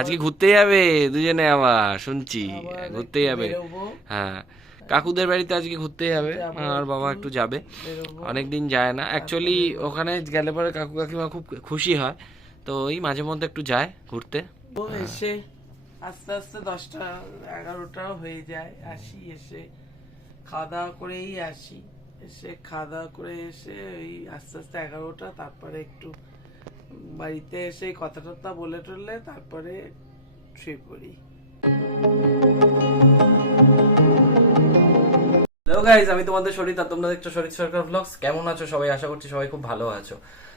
আজকে ঘুরতে যাবে দুজনে, আবার শুনছি ঘুরতে যাবে। হ্যাঁ, কাকুদের বাড়িতে আজকে ঘুরতে যাবে, আর বাবা একটু যাবে, অনেকদিন যায় না অ্যাকচুয়ালি। ওখানে গেলে পরে কাকু কাকিমা খুব খুশি হয়, তো ওই মাঝে মধ্যে একটু যায় ঘুরতে। এসে আস্তে আস্তে 10টা 11টাও হয়ে যায়, আসি, এসে খাওয়া দাওয়া করেই আসি, এসে খাওয়া দাওয়া করে এসে ওই আস্তে আস্তে 11টা, তারপরে একটু বাড়িতে এসে কথা টথা বলে টলে তারপরে শুয়ে পড়ি। হ্যালো গাইজ, আমি তোমাদের শরীর, আর তোমরা দেখছো শরীর সরকার ব্লগস। কেমন আছো সবাই? আশা করছি সবাই খুব ভালো আছো।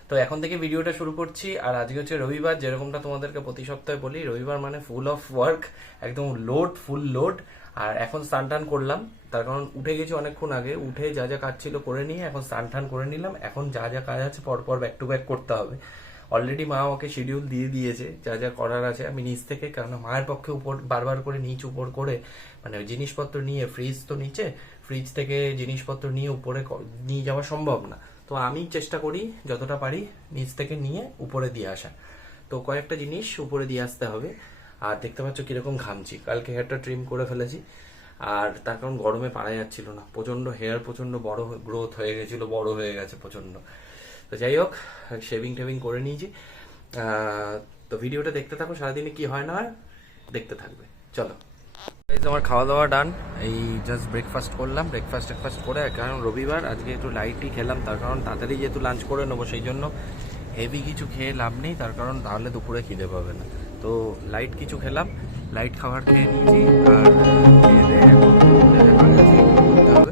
তো এখন থেকে ভিডিওটা শুরু করছি। আর আজকে হচ্ছে রবিবার, যেরকমটা তোমাদেরকে প্রতি সপ্তাহে বলি, রবিবার মানে ফুল অফ ওয়ার্ক, একদম লোড, ফুল লোড। আর এখন স্নান টান করলাম, তার কারণ উঠে গেছি অনেকক্ষণ আগে, উঠে যা যা কাজ ছিল করে নিয়ে এখন স্নান টান করে নিলাম। এখন যা যা কাজ আছে পরপর ব্যাক টু ব্যাক করতে হবে। অলরেডি মা আমাকে শিডিউল দিয়ে দিয়েছে যা যা করার আছে। আমি নিচ থেকে, কারণ মায়ের পক্ষে উপর বারবার করে নিচ উপর করে, মানে জিনিসপত্র নিয়ে, ফ্রিজ তো নিচে, ফ্রিজ থেকে জিনিসপত্র নিয়ে উপরে নিয়ে যাওয়া সম্ভব না। তো আমি চেষ্টা করি যতটা পারি নিচ থেকে নিয়ে উপরে দিয়ে আসা। তো কয়েকটা জিনিস উপরে দিয়ে আসতে হবে। আর দেখতে পাচ্ছ কিরকম ঘামছি, কালকে হেয়ারটা ট্রিম করে ফেলেছি। আর তার কারণ গরমে পারা যাচ্ছিল না, প্রচন্ড হেয়ার, প্রচন্ড বড় গ্রোথ হয়ে গেছিল, বড় হয়ে গেছে প্রচন্ড। তো যাই হোক, শেভিং টেভিং করে নিয়েছি। তো ভিডিওটা দেখতে থাকো, সারাদিনে কি হয় না হয় দেখতে থাকবে, চলো। আমার খাওয়া দাওয়া ডান, এই জাস্ট ব্রেকফাস্ট করলাম, ব্রেকফাস্ট করে, কারণ রবিবার আজকে একটু লাইটই খেলাম, তার কারণ তাড়াতাড়ি যেহেতু লাঞ্চ করে নেবো, সেই জন্য হেভি কিছু খেয়ে লাভ নেই, তার কারণ তাহলে দুপুরে খিদে পাবে না। তো লাইট কিছু খেলাম, লাইট খাবার খেয়ে নিয়েছি। আর খেয়ে দিয়ে এখন কাজ আছে, করতে হবে।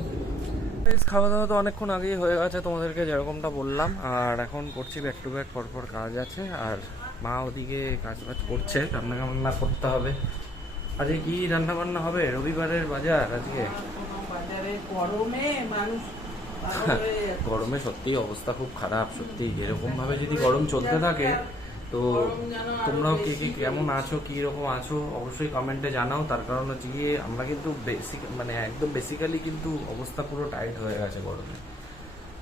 খাওয়া দাওয়া তো অনেকক্ষণ আগেই হয়ে গেছে, তোমাদেরকে যেরকমটা বললাম। আর এখন করছি ব্যাক টু ব্যাক, পরপর কাজ আছে। আর মা ওদিকে কাজ বাজ করছে, রান্না বান্না করতে হবে। আজকে কি রান্না বান্না হবে? রবিবারের বাজার আজকে। বাজারে গরমে মানুষ গরমে সত্যি অবস্থা খুব খারাপ, সত্যি। এরকম ভাবে যদি গরম চলতে থাকে, তো তোমরাও কে কে কেমন আছো, কি রকম আছো অবশ্যই কমেন্টে জানাও। তার কারণ হচ্ছে গিয়ে আমরা কিন্তু বেসিক, মানে একদম বেসিক্যালি কিন্তু অবস্থা পুরো টাইট হয়ে গেছে গরমে।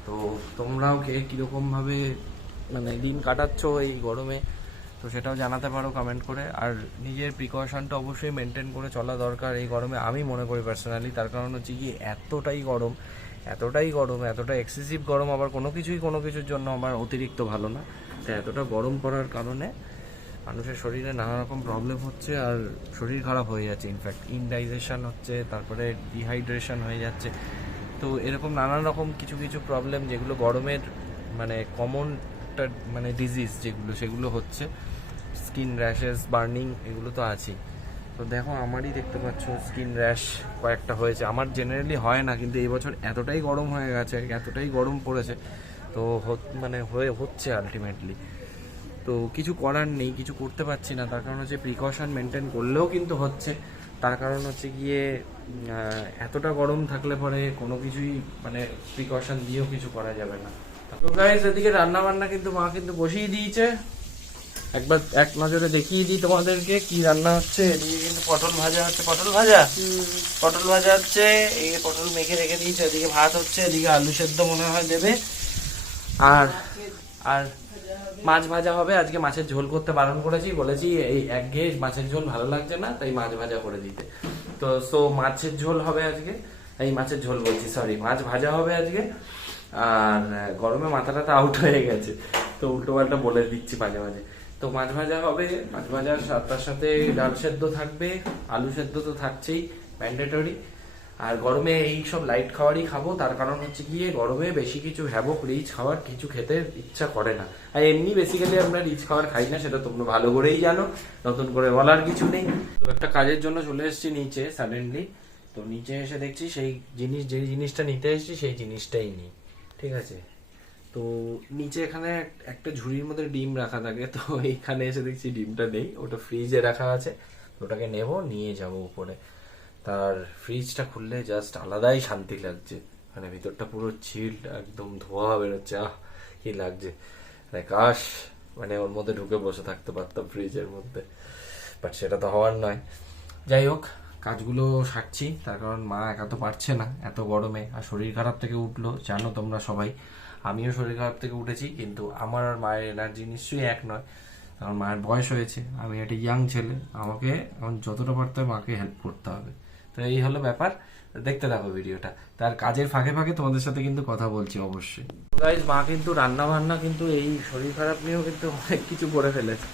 তো তোমরাও কে কিরকম ভাবে মানে দিন কাটাচ্ছ এই গরমে, তো সেটাও জানাতে পারো কমেন্ট করে। আর নিজের প্রিকশনটা অবশ্যই মেনটেন করে চলা দরকার এই গরমে, আমি মনে করি পার্সোনালি। তার কারণ হচ্ছে কি, এতটাই গরম, এতটা এক্সেসিভ গরম, আবার কোনো কিছুর জন্য আমার অতিরিক্ত ভালো না। তো এতটা গরম পড়ার কারণে মানুষের শরীরে নানা রকম প্রবলেম হচ্ছে, আর শরীর খারাপ হয়ে যাচ্ছে, ইনফ্যাক্ট ইনডাইজেশন হচ্ছে, তারপরে ডিহাইড্রেশন হয়ে যাচ্ছে। তো এরকম নানান রকম কিছু প্রবলেম, যেগুলো গরমের মানে কমন মানে ডিজিজ যেগুলো, সেগুলো হচ্ছে। স্কিন র্যাশেস, বার্নিং, এগুলো তো আছেই। তো দেখো আমারই দেখতে পাচ্ছ স্কিন র্যাশ কয়েকটা হয়েছে। আমার জেনারেলি হয় না, কিন্তু এই বছর এতটাই গরম হয়ে গেছে, এতটাই গরম পড়েছে, তো মানে হচ্ছে আলটিমেটলি। তো কিছু করার নেই, কিছু করতে পারছি না, তার কারণ হচ্ছে প্রিকশন মেনটেন করলেও কিন্তু হচ্ছে। তার কারণ হচ্ছে গিয়ে এতটা গরম থাকলে পরে কোনো কিছুই মানে প্রিকশন দিয়েও কিছু করা যাবে না। তো গাইস, এদিকে রান্না বান্না কিন্তু মা কিন্তু বসিয়ে দিয়েছে। একবার এক নজরে দেখিয়ে দিই তোমাদেরকে কি রান্না হচ্ছে। এদিকে কিন্তু পটল ভাজা হচ্ছে, পটল ভাজা হচ্ছে, এই পটল মেখে রেখে দিয়েছে। এদিকে ভাত হচ্ছে, এদিকে আলু সেদ্ধ মনে হয় দেবে, আর আর মাছ ভাজা হবে। আজকে মাছের ঝোল করতে বারণ করেছি, বলেছি এই একঘেয়ে মাছের ঝোল ভালো লাগছে না, তাই মাছ ভাজা করে দিতে। তো মাছের ঝোল হবে আজকে, এই মাছের ঝোল বলছি, সরি, মাছ ভাজা হবে আজকে। আর গরমে মাথাটা তো আউট হয়ে গেছে, তো উল্টো পাল্টা বলে দিচ্ছি মাঝে মাঝে। তো মাছ ভাজা হবে, মাছ ভাজার তার সাথে ডাল সেদ্ধ থাকবে, আলু সেদ্ধ তো থাকছেই, ম্যান্ডেটরি। আর গরমে এই সব লাইট খাবারই খাবো, তার কারণ হচ্ছে গিয়ে গরমে বেশি কিছু হ্যাভক রিচ খাবার কিছু খেতে ইচ্ছা করে না। আর এমনি বেসিক্যালি আমরা রিচ খাবার খাই না, সেটা তোমরা ভালো করেই জানো, নতুন করে বলার কিছু নেই। তো একটা কাজের জন্য চলে এসেছি নিচে সাডেনলি। তো নিচে এসে দেখছি সেই যেই জিনিসটা নিতে এসেছি সেই জিনিসটাই নেই, ঠিক আছে। তো নিচে এখানে একটা ঝুড়ির মধ্যে ডিম রাখা থাকে, তো এইখানে এসে দেখছি ডিমটা নেই, ওটা ফ্রিজে রাখা আছে। ওটাকে নেব, নিয়ে যাব উপরে। তার ফ্রিজটা খুললে জাস্ট আলাদাই শান্তি লাগছে, মানে ভিতরটা পুরো চিল্ড, একদম ধোয়া বেরোচ্ছে, কি লাগছে, মানে কাশ মানে ওর মধ্যে ঢুকে বসে থাকতে পারতাম ফ্রিজের মধ্যে, বাট সেটা তো হওয়ার নয়। যাই হোক, কাজগুলো সারছি, তার কারণ মা একা তো পারছে না এত গরমে। আর শরীর খারাপ থেকে উঠলো, জানো তোমরা সবাই, আমিও শরীর খারাপ থেকে উঠেছি, কিন্তু আমার আর মায়ের এনার্জি নিশ্চয়ই এক নয়। কারণ মায়ের বয়স হয়েছে, আমি একটা ইয়াং ছেলে, আমাকে এখন যতটা পারতে হবে মাকে হেল্প করতে হবে। তো এই হলো ব্যাপার, দেখতে থাকো ভিডিওটা। তার কাজের ফাঁকে ফাঁকে তোমাদের সাথে কিন্তু কথা বলছি অবশ্যই। গাইজ মা কিন্তু রান্না বান্না কিন্তু এই শরীর খারাপ নিয়েও কিন্তু অনেক কিছু করে ফেলেছে।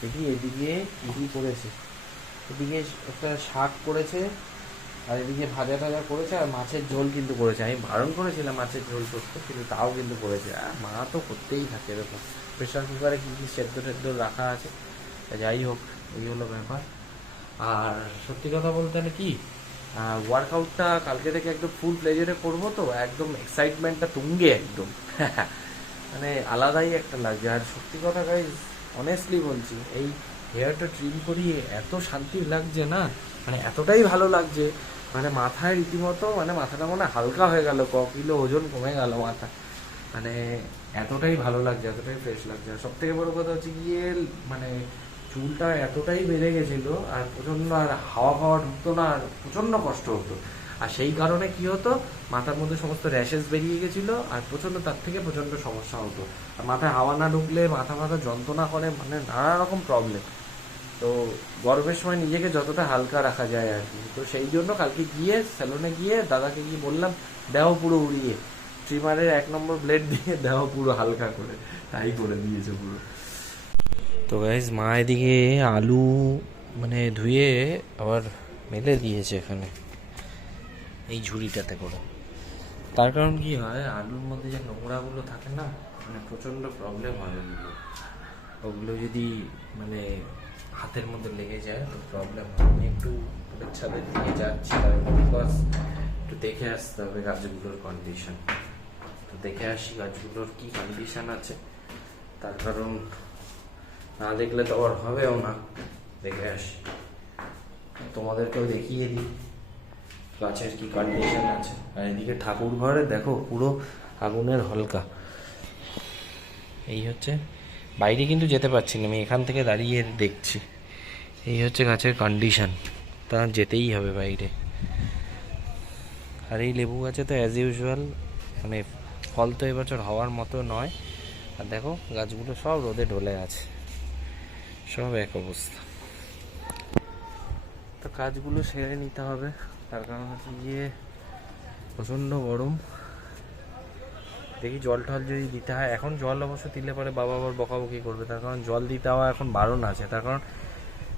দেখি এদিকে কি করেছে, এদিকে একটা শাক করেছে, আর এদিকে ভাজা টাজা করেছে, আর মাছের ঝোল কিন্তু করেছে। আমি বারণ করেছিলাম মাছের ঝোল করতে, কিন্তু তাও কিন্তু করেছে। আর মা তো করতেই থাকে এরকম। প্রেশার কুকারে কী কী সেদ্ধ টেদ্ধ রাখা আছে, যাই হোক এই হলো ব্যাপার। আর সত্যি কথা বলতে হলে কি, ওয়ার্কআউটটা কালকে থেকে একদম ফুল প্লেজারে করবো, তো একদম এক্সাইটমেন্টটা তুঙ্গে একদম মানে আলাদাই একটা লাগছে। আর সত্যি কথা গাইজ, অনেস্টলি বলছি, এই হেয়ারটা ট্রিম করিয়ে এত শান্তি লাগছে না, মানে এতটাই ভালো লাগছে, মানে মাথায় রীতিমতো মানে মাথাটা মনে হালকা হয়ে গেল, কিলো ওজন কমে গেল মাথা, মানে এতটাই ভালো লাগছে, এতটাই ফ্রেশ লাগছে। আর সব থেকে বড় কথা হচ্ছে গিয়ে মানে চুলটা এতটাই বেড়ে গেছিল, আর প্রচণ্ড, আর হাওয়া ফাওয়া ঢুকতো না, আর প্রচণ্ড কষ্ট হতো। আর সেই কারণে কি হতো, মাথার মধ্যে সমস্ত র্যাশেস বেরিয়ে গেছিলো, আর প্রচণ্ড তার থেকে প্রচণ্ড সমস্যা হতো। আর মাথায় হাওয়া না ঢুকলে মাথা যন্ত্রণা করে, মানে নানা রকম প্রবলেম। তো গরমের সময় নিজেকে যতটা হালকা রাখা যায় আর কি। তো সেই জন্য কালকে গিয়ে স্যালনে গিয়ে দাদাকে গিয়ে বললাম, দেহ পুরো উড়িয়ে ট্রিমারের 1 নম্বর ব্লেড দিয়ে দেহ পুরো হালকা করে, তাই করে দিয়েছে পুরো। তো গাইজ মা এদিকে আলু মানে ধুয়ে আবার মেলে দিয়েছে এখানে এই ঝুড়িটাতে করে। তার কারণ কি হয়, আলুর মধ্যে যে নোংরাগুলো থাকে না, মানে প্রচণ্ড প্রবলেম হয় ওগুলো। ওগুলো যদি মানে হাতের মধ্যে লেগে যায় তো প্রবলেম হয়। আমি একটু ছাদের দিকে যাচ্ছি, বিকজ একটু দেখে আসতে হবে গাছগুলোর কন্ডিশন। তো দেখে আসি গাছগুলোর কি কন্ডিশন আছে, তার কারণ না দেখলে তো আর হবেও না। দেখে আসি, তোমাদেরকেও দেখিয়ে দিই গাছের কি কন্ডিশন আছে। আর এদিকে ঠাকুর ঘরে দেখো পুরো আগুনের হলকা। এই হচ্ছে, বাইরে কিন্তু যেতে পারছি না, আমি এখান থেকে দাঁড়িয়ে দেখছি। এই হচ্ছে গাছের কন্ডিশন, তা যেতেই হবে বাইরে। আর এই লেবু গাছে তো অ্যাজ ইউজুয়াল মানে ফল তো এবছর হওয়ার মতো নয়। আর দেখো গাছগুলো সব রোদে ঢলে আছে, সব এক অবস্থা। তো কাজগুলো সেরে নিতে হবে, তার কারণ হচ্ছে গিয়ে প্রচণ্ড গরম। দেখি জল টল যদি দিতে হয়, এখন জল অবশ্য দিলে পরে বাবা আবার বকাবকি করবে, তার কারণ জল দিতে হওয়া এখন বারণ আছে। তার কারণ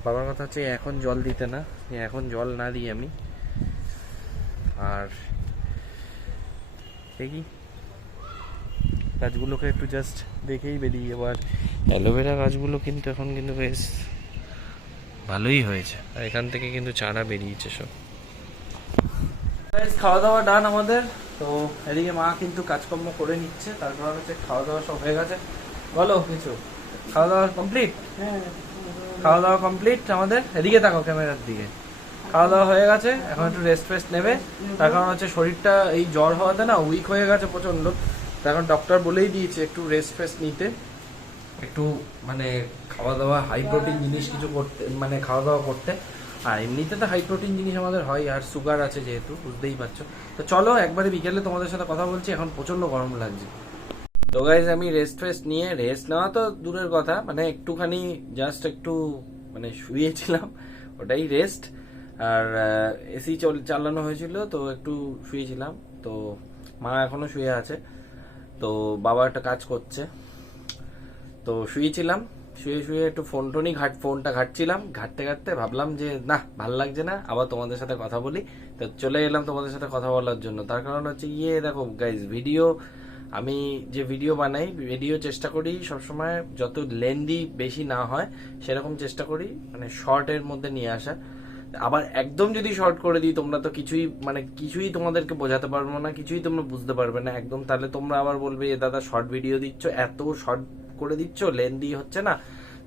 বাবার কথা হচ্ছে এখন জল দিতে না, এখন জল না দিই আমি। আর দেখি গাছগুলোকে একটু জাস্ট দেখেই বেরিয়ে যাবো। আর অ্যালোভেরা গাছগুলো কিন্তু এখন কিন্তু বেশ ভালোই হয়েছে, আর এখান থেকে কিন্তু চারা বেরিয়েছে সব। খাওয়া দাওয়া ডান আমাদের। তো এদিকে মা কিন্তু কাজকর্ম করে নিচ্ছে, তার কারণ হচ্ছে খাওয়া দাওয়া সব হয়ে গেছে। বলো কিছু, খাওয়া দাওয়া কমপ্লিট? খাওয়া দাওয়া কমপ্লিট আমাদের। এদিকে তাকাও ক্যামেরার দিকে। খাওয়া দাওয়া হয়ে গেছে, এখন একটু রেস্ট ফেস্ট নেবে। তার কারণ হচ্ছে শরীরটা এই জ্বর হওয়াতে না উইক হয়ে গেছে প্রচন্ড। তার কারণ ডক্টর বলেই দিয়েছে একটু রেস্ট ফেস্ট নিতে, একটু মানে খাওয়া দাওয়া হাই প্রোটিন জিনিস কিছু করতে, মানে খাওয়া দাওয়া করতে। আর এমনিতে তো হাই প্রোটিন জিনিস আমাদের হয়, আর সুগার আছে যেহেতু, বুঝতেই পারছো। তো চলো একবারে বিকেলে তোমাদের সাথে কথা বলছি, এখন প্রচন্ড গরম লাগছে। তো গাইজ আমি রেস্ট ফেস্ট নিয়ে, রেস্ট নেওয়া তো দূরের কথা, মানে একটুখানি জাস্ট একটু মানে শুয়েছিলাম, ওটাই রেস্ট। আর এসি চালানো হয়েছিল, তো একটু শুয়েছিলাম। তো মা এখনো শুয়ে আছে, তো বাবা একটা কাজ করছে। তো শুয়েছিলাম, শুয়ে শুয়ে একটু ফোনটা ঘাটছিলাম, ঘাটতে ঘাটতে ভাবলাম যে না ভাল লাগছে না, আবার তোমাদের সাথে কথা বলি। তো চলে এলাম তোমাদের সাথে কথা বলার জন্য। তার কারণ হচ্ছে গিয়ে দেখো গাইজ, আমি যে ভিডিও বানাই, ভিডিও চেষ্টা করি সবসময় যত লেন্দি বেশি না হয় সেরকম চেষ্টা করি, মানে শর্টের মধ্যে নিয়ে আসা। আবার একদম যদি শর্ট করে দিই তোমরা তো কিছুই তোমাদেরকে বোঝাতে পারবো না, কিছুই তোমরা বুঝতে পারবে না একদম। তাহলে তোমরা আবার বলবে এ দাদা শর্ট ভিডিও দিচ্ছ, এত শর্ট করে দিচ্ছ, লেন্দি হচ্ছে না,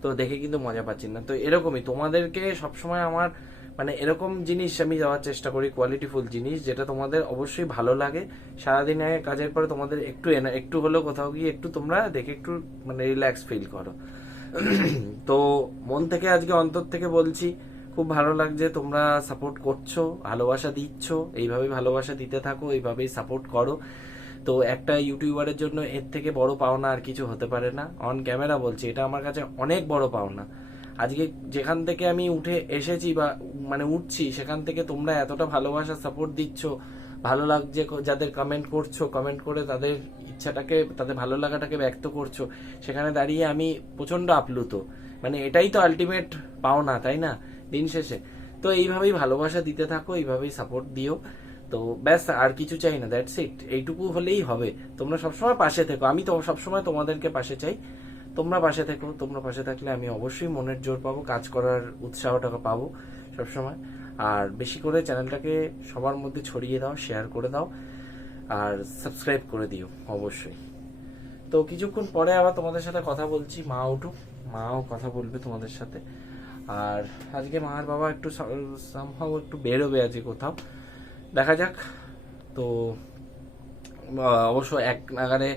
তো দেখে কিন্তু মজা পাচ্ছি না। তো এরকমই তোমাদেরকে সবসময় আমার মানে এরকম জিনিস আমি দেওয়ার চেষ্টা করি, কোয়ালিটিফুল জিনিস, যেটা তোমাদের অবশ্যই ভালো লাগে। সারাদিনে কাজের পরে তোমাদের একটু হলেও কোথাও গিয়ে একটু তোমরা দেখে একটু মানে রিল্যাক্স ফিল করো। তো মন থেকে আজকে অন্তর থেকে বলছি, খুব ভালো লাগছে, তোমরা সাপোর্ট করছো, ভালোবাসা দিচ্ছ, এইভাবেই ভালোবাসা দিতে থাকো, এইভাবেই সাপোর্ট করো। তো একটা ইউটিউবারের জন্য এর থেকে বড় পাওনা আর কিছু হতে পারে না। অন ক্যামেরা বলছি, এটা আমার কাছে অনেক বড় পাওনা। আজকে যেখান থেকে আমি উঠে এসেছি বা মানে উঠছি, সেখান থেকে তোমরা এতটা ভালোবাসা সাপোর্ট দিচ্ছ, ভালো লাগছে যাদের কমেন্ট করছো, কমেন্ট করে তাদের ইচ্ছাটাকে, তাদের ভালো লাগাটাকে ব্যক্ত করছো, সেখানে দাঁড়িয়ে আমি প্রচন্ড আপ্লুত। মানে এটাই তো আলটিমেট পাওনা, তাই না দিন শেষে? তো এইভাবেই ভালোবাসা দিতে থাকো, এইভাবেই সাপোর্ট দিও। তো ব্যাস, আর কিছু চাই না, দ্যাটস ইট। এইটুকু হলেই হবে। তোমরা সবসময় পাশে থেকো, আমি তো সবসময় তোমাদেরকে পাশে চাই। তোমরা পাশে থেকো, তোমরা পাশে থাকলে আমি অবশ্যই মনের জোর পাবো, কাজ করার উৎসাহটাকে পাবো সবসময়। আর বেশি করে চ্যানেলটাকে সবার মধ্যে ছড়িয়ে দাও, শেয়ার করে দাও, আর সাবস্ক্রাইব করে দিও অবশ্যই। তো কিছুক্ষণ পরে আবার তোমাদের সাথে কথা বলছি, মা উঠুক, মাও কথা বলবে তোমাদের সাথে। আর আজকে মা আর বাবা একটু সামহাও একটু বেরোবে আজকে কোথাও, দেখা যাক। তো অবশ্য এক নাগারে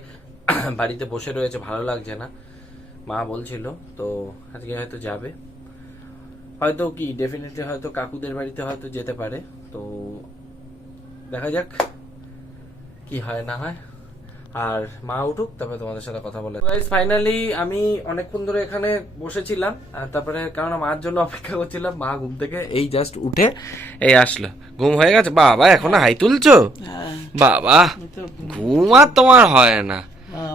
বাড়িতে বসে রয়েছে, ভালো লাগছে না মা বলছিল। তো আজকে হয়তো যাবে, হয়তো কি ডেফিনেটলি হয়তো কাকুদের বাড়িতে হয়তো যেতে পারে। তো দেখা যাক কি হয় না হয়। আর মা উঠুক, তারপরে তোমাদের সাথে কথা বলে। ফাইনালি আমি অনেকক্ষণ ধরে এখানে বসেছিলাম, আর তারপরে কারণ মার জন্য অপেক্ষা করছিলাম। মা ঘুম থেকে এই জাস্ট উঠে এই আসলো। ঘুম হয়ে গেছে বাবা? এখনো হাই তুলছো বাবা? ঘুম আর তোমার হয় না,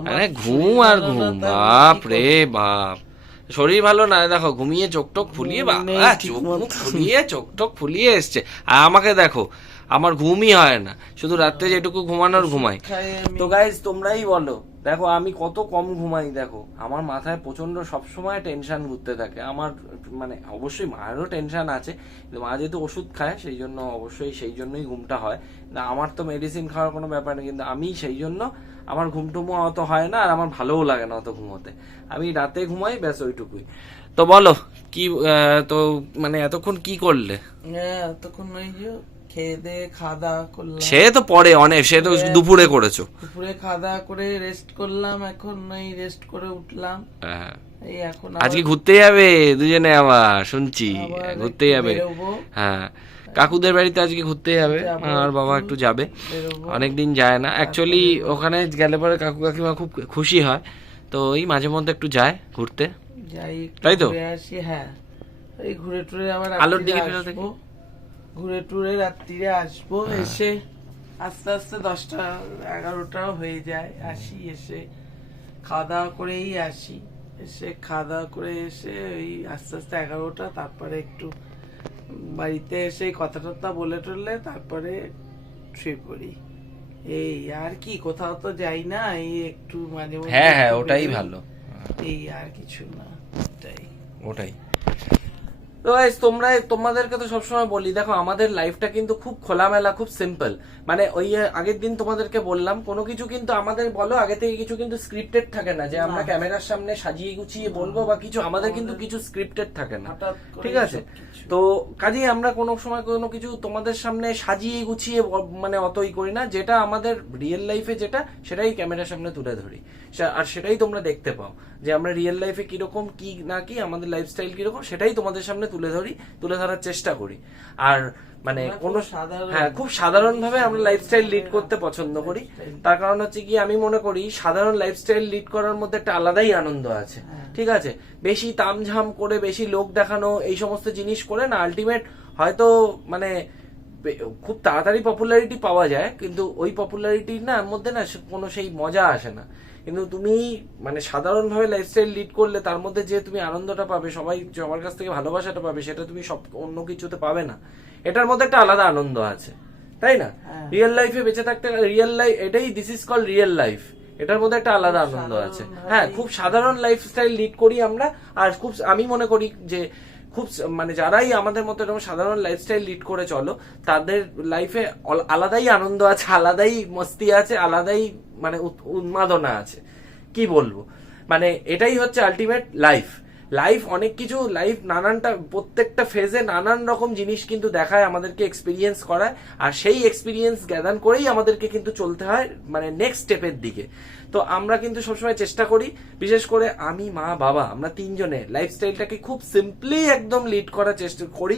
মানে ঘুম আর ঘুম, বাপ রে বাপ। শরীর ভালো না, দেখো ঘুমিয়ে চোখ টোক ফুলিয়ে, বাবা চোখ মুখ ফুলিয়ে চোখ টোক ফুলিয়ে এসছে। আর আমাকে দেখো, আমার ঘুমই হয় না, শুধু রাত্রে যেটুকু ঘুমানোর ঘুমাই। তো গাইজ তোমরাই বলো, দেখো আমি কত কম ঘুমাই। দেখো আমার মাথায় প্রচন্ড সবসময় টেনশন ঘুরতে থাকে। আমার মানে অবশ্যই মায়েরও টেনশন আছে, কিন্তু মা যেহেতু ওষুধ খায় সেই জন্য অবশ্যই সেই জন্যই ঘুমটা হয়। আমার তো মেডিসিন খাওয়ার কোনো ব্যাপার নেই, কিন্তু আমি সেই জন্য আমার ঘুমটুমো অত হয় না, আর আমার ভালোও লাগে না অত ঘুমোতে। আমি রাতে ঘুমাই, ব্যাস ওইটুকুই। তো বলো কি, তো মানে এতক্ষণ কি করলে? এতক্ষণ ওই যে খেয়ে দিয়ে খাওয়া দাওয়া করলাম। সে তো পরে অনেক, সে তো দুপুরে করেছো। দুপুরে খাওয়া দাওয়া করে রেস্ট করলাম, এখন ওই রেস্ট করে উঠলাম। এই এখন আজকে ঘুরতে যাবে দুজনে আবার, শুনছি ঘুরতে যাবে। হ্যাঁ, কাকুদের বাড়িতে আজকে ঘুরতে যাবে, আর বাবা একটু যাবে, অনেকদিন যায় না অ্যাকচুয়ালি। ওখানে গেলে পরে কাকু কাকিমা খুব খুশি হয়, তো ওই মাঝে মধ্যে একটু যায় ঘুরতে, যাই তাই তো? আসি, হ্যাঁ এই ঘুরে টুরে আবার আলোর দিকে ফেরত আসবো, ঘুরে টুরে রাত্রিরে আসবো। এসে আস্তে আস্তে 10টা 11টাও হয়ে যায়, আসি, এসে খাওয়া দাওয়া করেই আসি। এসে খাওয়া দাওয়া করে এসে ওই আস্তে আস্তে 11টা, তারপরে একটু বাড়িতে এসে কথা টথা বলে টললে তারপরে শুয়ে পড়ি। এই আর কি, কোথাও তো যাই না, এই একটু মাঝে মধ্যে। হ্যাঁ হ্যাঁ, ওটাই ভালো, এই আর কিছু না, ওটাই। তো তোমরা, তোমাদেরকে তো সবসময় বলি, দেখো আমাদের লাইফটা কিন্তু খুব খোলামেলা, খুব সিম্পল। মানে ওই আগের দিন তোমাদেরকে বললাম, কোনো কিছু কিন্তু আমাদের বলো আগে থেকে কিছু কিন্তু স্ক্রিপ্টেড থাকে না, যে আমরা ক্যামেরার সামনে সাজিয়ে গুছিয়ে বলবো বা কিছু, আমাদের কিন্তু কিছু স্ক্রিপ্টেড থাকে না, ঠিক আছে? তো কাজেই আমরা কোনো সময় কোনো কিছু তোমাদের সামনে সাজিয়ে গুছিয়ে মানে অতই করি না। যেটা আমাদের রিয়েল লাইফে যেটা, সেটাই ক্যামেরার সামনে তুলে ধরি, আর সেটাই তোমরা দেখতে পাও, যে আমরা রিয়েল লাইফে কিরকম, কি না কি, আমাদের লাইফস্টাইল কিরকম, সেটাই তোমাদের সামনে তুলে ধরার চেষ্টা করি। আর মানে কোনো, হ্যাঁ খুব সাধারণ ভাবে আমরা লাইফস্টাইল লিড করতে পছন্দ করি। তার কারণ হচ্ছে কি, আমি মনে করি সাধারণ লাইফস্টাইল লিড করার মধ্যে একটা আলাদাই আনন্দ আছে, ঠিক আছে? বেশি তামঝাম করে, বেশি লোক দেখানো, এই সমস্ত জিনিস করে না, আলটিমেট হয়তো মানে খুব তাড়াতাড়ি পপুলারিটি পাওয়া যায়, কিন্তু ওই পপুলারিটির না মধ্যে না কোনো সেই মজা আসে না। কিন্তু তুমি মানে সাধারণভাবে লাইফস্টাইল লিড করলে তার মধ্যে যে তুমি আনন্দটা পাবে, সবার কাছ থেকে ভালোবাসাটা পাবে, সেটা তুমি সব অন্য কিছুতে পাবে না। এটার মধ্যে একটা আলাদা আনন্দ আছে, তাই না? রিয়েল লাইফে বেঁচে থাকতে, রিয়েল লাইফ এটাই, this is called real life. এটার মধ্যে একটা আলাদা আনন্দ আছে। হ্যাঁ, খুব সাধারণ লাইফস্টাইল লিড করি আমরা, আর খুব আমি মনে করি যে খুব মানে যারাই আমাদের মতো এরকম সাধারণ লাইফস্টাইল লিড করে চলো, তাদের লাইফে আলাদাই আনন্দ আছে, আলাদাই মস্তি আছে, আলাদাই মানে উন্মাদনা আছে। কি বলবো, মানে এটাই হচ্ছে আলটিমেট লাইফ। লাইফ অনেক কিছু, লাইফ নানানটা, প্রত্যেকটা ফেজে নানান রকম জিনিস কিন্তু দেখায়, আমাদেরকে এক্সপিরিয়েন্স করায়, আর সেই এক্সপিরিয়েন্স গ্যাদার করেই আমাদেরকে কিন্তু চলতে হয় মানে নেক্সট স্টেপের দিকে। তো আমরা কিন্তু সবসময় চেষ্টা করি, বিশেষ করে আমি, মা, বাবা, আমরা তিনজনে লাইফস্টাইলটাকে খুব সিম্পলি একদম লিড করার চেষ্টা করি,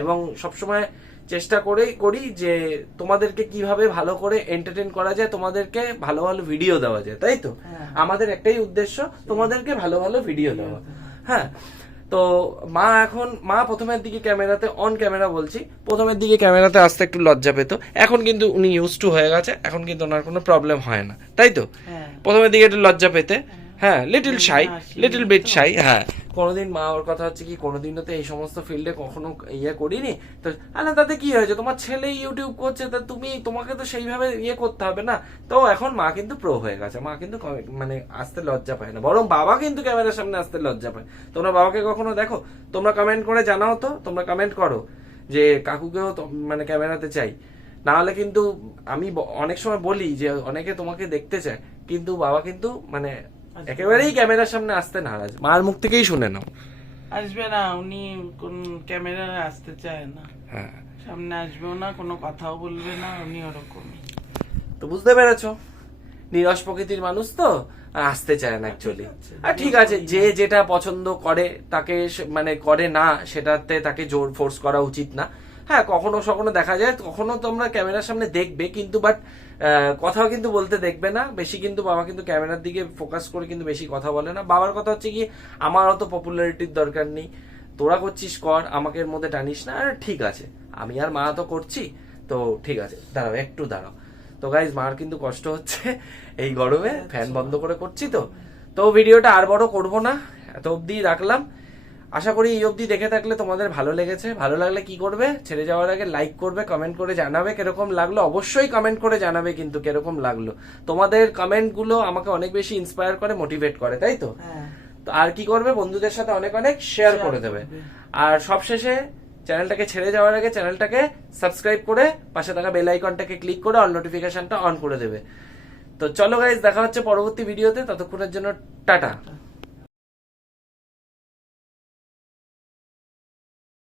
এবং সবসময় চেষ্টা করি যে তোমাদেরকে কিভাবে ভালো করে এন্টারটেইন করা যায়, তোমাদেরকে ভালো ভালো ভিডিও দেওয়া যায়, তাই তো? হ্যাঁ। আমাদের একটাই উদ্দেশ্য, তোমাদেরকে ভালো ভালো ভিডিও দেওয়া। হ্যাঁ, তো মা প্রথমের দিকে ক্যামেরাতে, অন ক্যামেরা বলছি, প্রথমের দিকে ক্যামেরাতে আসতে একটু লজ্জা পেত, এখন কিন্তু উনি ইউজ টু হয়ে গেছে, এখন কিন্তু ওনার কোনো প্রবলেম হয় না, তাই তো? হ্যাঁ। প্রথমের দিকে একটু লজ্জা পেতে, হ্যাঁ, লিটল শাই, হাসি লিটল বিট তো। শাই। হ্যাঁ, কোনোদিন মা ওর কথা হচ্ছে কি, কোনোদিনও তো এই সমস্ত ফিল্ডে কখনো করিনি, তো আরে তাতে কি হয়েছে, তোমার ছেলে ইউটিউব করছে, তা তোমাকে তো সেইভাবে করতে হবে না। তো এখন মা কিন্তু প্রো হয়ে গেছে, মা কিন্তু মানে আসতে লজ্জা পায় না, বরং বাবা কিন্তু ক্যামেরার সামনে আসতে লজ্জা পায়। তোমরা বাবাকে কখনো দেখো? তোমরা কমেন্ট করে জানাও তো, তোমরা কমেন্ট করো যে কাকুকেও মানে ক্যামেরাতে চাই। না হলে কিন্তু আমি অনেক সময় বলি যে অনেকে তোমাকে দেখতে চায়, কিন্তু বাবা কিন্তু মানে একেবারেই ক্যামেরার সামনে আসতে নারাজ। মার মুখ থেকেই শুনে নাও। আসবে না, উনি কোন ক্যামেরায় আসতে চায় না, হ্যাঁ, সামনে আসবেও না, কোনো কথাও বলবে না, উনি ওরকমই। তো বুঝতে পেরেছো, নিরস প্রকৃতির মানুষ তো, আর আসতে চায় না অ্যাকচুয়ালি। আর ঠিক আছে, যে যেটা পছন্দ করে তাকে মানে করে না, সেটাতে তাকে জোর ফোর্স করা উচিত না। হ্যাঁ, কখনো সখনো দেখা যায়, কখনো তোমরা ক্যামেরার সামনে দেখবে কিন্তু, বাট কথাও কিন্তু বলতে দেখবে না বেশি, কিন্তু বাবা কিন্তু ক্যামেরার দিকে ফোকাস করে কিন্তু বেশি কথা বলে না। বাবার কথা হচ্ছে কি, আমার অত পপুলারিটির দরকার নেই, তোরা করছিস কর, আমাকে এর মধ্যে টানিস না। আর ঠিক আছে, আমি আর মা তো করছি, তো ঠিক আছে, দাঁড়াও একটু দাঁড়াও। তো গাইজ, মার কিন্তু কষ্ট হচ্ছে এই গরমে, ফ্যান বন্ধ করে করছি তো ভিডিওটা আর বড় করব না, এত অবধি রাখলাম। আশা করি এই অবধি দেখে থাকলে তোমাদের ভালো লেগেছে। ভালো লাগলে কি করবে, ছেড়ে যাওয়ার আগে লাইক করবে, কমেন্ট করে জানাবে কিরকম লাগলো, অবশ্যই কমেন্ট করে জানাবে কিন্তু কিরকম লাগলো। তোমাদের কমেন্ট গুলো আমাকে অনেক বেশি ইন্সপায়ার করে, মোটিভেট করে, তাই তো? হ্যাঁ। তো আর কি করবে, বন্ধুদের সাথে অনেক অনেক শেয়ার করে দেবে। আর সবশেষে চ্যানেলটাকে ছেড়ে যাওয়ার আগে চ্যানেলটাকে সাবস্ক্রাইব করে পাশে থাকা বেল আইকনটাকে ক্লিক করে অল নোটিফিকেশনটা অন করে দেবে। তো চলো গাইজ, দেখা হচ্ছে পরবর্তী ভিডিওতে, ততক্ষণের জন্য টাটা।